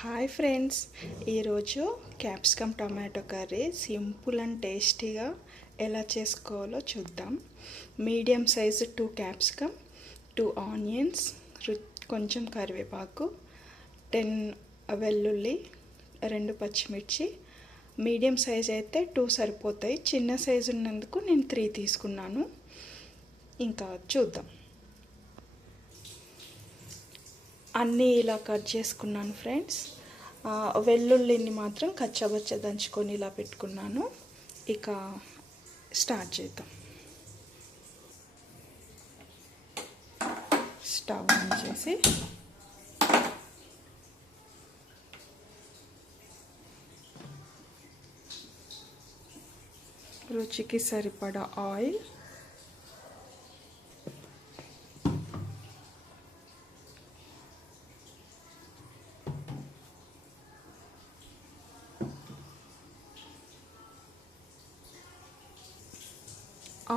Hi friends, ఈరోజు capsicum tomato curry simple and టేస్టీగా ఎలా చేసుకోవాలో చూద్దాం. మీడియం సైజు 2 క్యాప్సికమ్, 2 ఆనియన్స్, కొంచెం కరివేపాకు, 10 వెల్లుల్లి, 2 పచ్చిమిర్చి. మీడియం సైజ్ అయితే 2 సరిపోతాయి. చిన్న సైజు ఉన్నందుకు నేను 3 తీసుకున్నాను. ఇంకా చూద్దాం. అన్నీ ఇలా కట్ చేసుకున్నాను ఫ్రెండ్స్. వెల్లుల్లిని మాత్రం కచ్చబచ్చ దంచుకొని ఇలా పెట్టుకున్నాను. ఇక స్టార్ట్ చేద్దాం. స్టవ్ ఆన్ చేసి రుచికి సరిపడా ఆయిల్,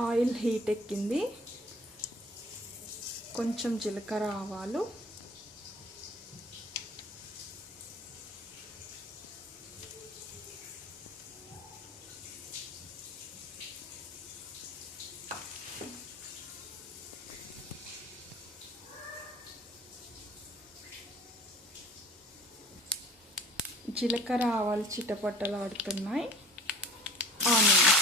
ఆయిల్ హీట్ ఎక్కింది. కొంచెం జీలకర్ర, ఆవాలు, జీలకర్ర ఆవాలు చిటపటలాడుతున్నాయి. ఆనియన్స్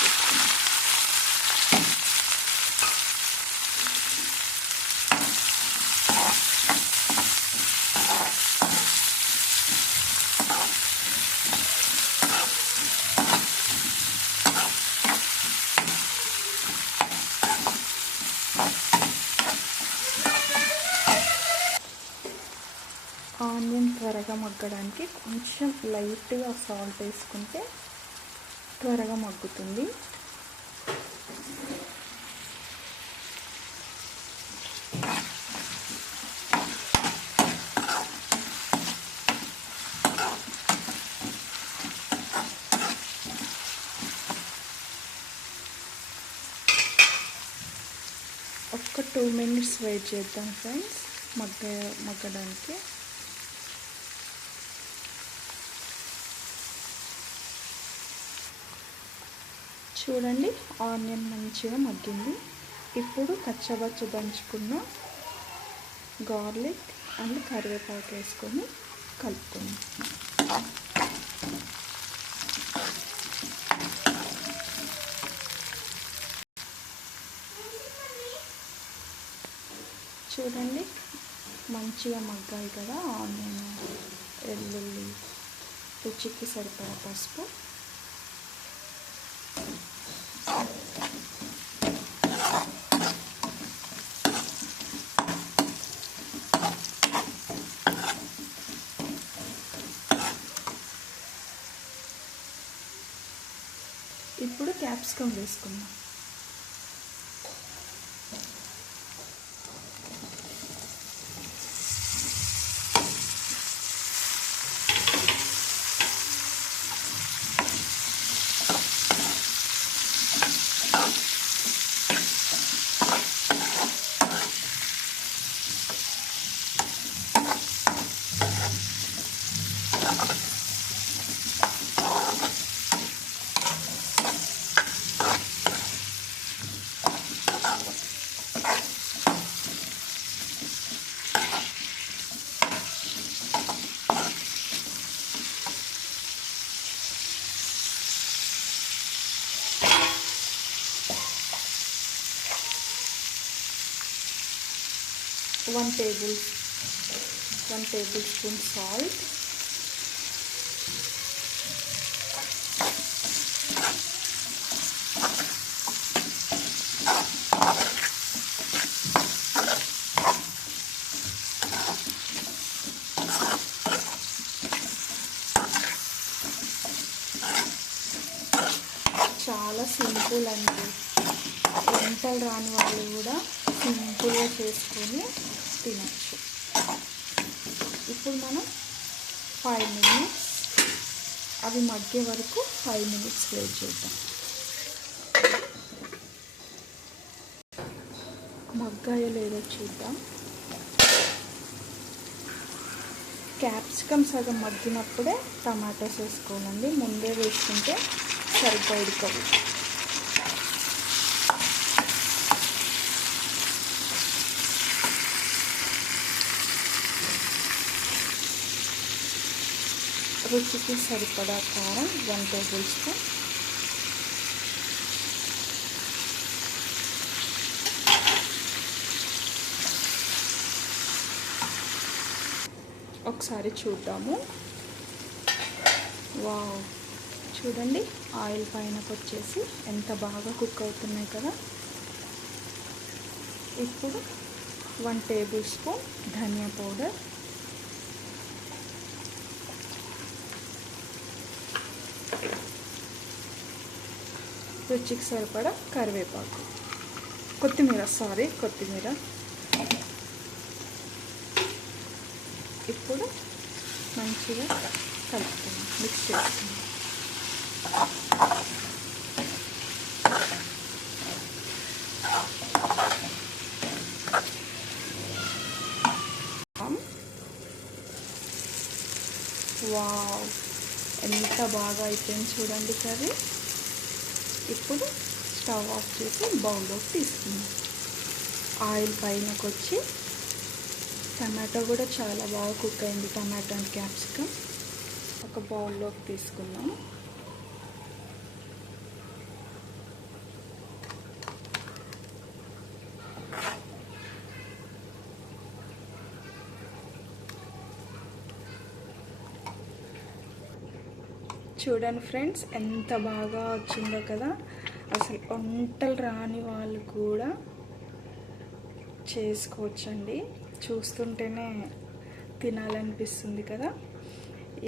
ఆనియన్ త్వరగా మగ్గడానికి కొంచెం లైట్గా సాల్ట్ వేసుకుంటే త్వరగా మగ్గుతుంది. ఒక్క 2 మినిట్స్ వెయిట్ చేద్దాం ఫ్రెండ్స్ మగ్గడానికి. చూడండి, ఆనియన్ మంచిగా మగ్గింది. ఇప్పుడు కచ్చబచ్చ దంచుకున్న గార్లిక్ అండ్ కరివేపాకు వేసుకొని కలుపుకుందాం. చూడండి, మంచిగా మగ్గాయి కదా ఆనియన్, వెల్లుల్లి. రుచికి సరిపడా పసుపు, ఇప్పుడు క్యాప్సికమ్ వేసుకుందాం. One tablespoon salt, చాలా సింపుల్ అండి. వంటలు రాని వాళ్ళు కూడా సింపుల్గా చేసుకొని తినచ్చు. ఇప్పుడు మనం 5 మినిట్స్ అవి మగ్గే వరకు 5 మినిట్స్ వెయిట్ చేద్దాం. మగ్గాయో లేదో చూద్దాం. క్యాప్సికమ్ సగం మగ్గినప్పుడే టమాటోస్ వేసుకోవాలండి. ముందే వేసుకుంటే సరిగ్గా ఉడకదు. రుచికి సరిపడా కారం 1 టేబుల్ స్పూన్, ఒకసారి చూద్దాము. వావ్, చూడండి ఆయిల్ పైనకి వచ్చేసి ఎంత బాగా కుక్ అవుతున్నాయి కదా. ఇప్పుడు 1 టేబుల్ స్పూన్ ధనియా పౌడర్, రుచికి సరిపడా కరివేపాకు, కొత్తిమీర. ఇప్పుడు మంచిగా కలుపుకుందాం, మిక్స్ చేసుకుందాం. వావ్, ఎంత బాగా అయిపోయింది చూడండి కర్రీ. ఇప్పుడు స్టవ్ ఆఫ్ చేసి బౌల్లోకి తీసుకుందాం. ఆయిల్ పైనకి వచ్చి టమాటో కూడా చాలా బాగా కుక్ అయింది. టమాటో అండ్ క్యాప్సికమ్ ఒక బౌల్లోకి తీసుకుందాం. చూడండి ఫ్రెండ్స్, ఎంత బాగా వచ్చిందో కదా. అసలు వంటలు రాని వాళ్ళు కూడా చేసుకోవచ్చండి. చూస్తుంటేనే తినాలనిపిస్తుంది కదా.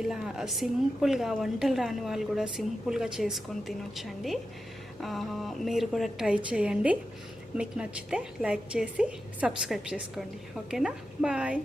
ఇలా సింపుల్గా వంటలు రాని వాళ్ళు కూడా సింపుల్గా చేసుకొని తినొచ్చండి. మీరు కూడా ట్రై చేయండి. మీకు నచ్చితే లైక్ చేసి సబ్స్క్రైబ్ చేసుకోండి. ఓకేనా, బాయ్.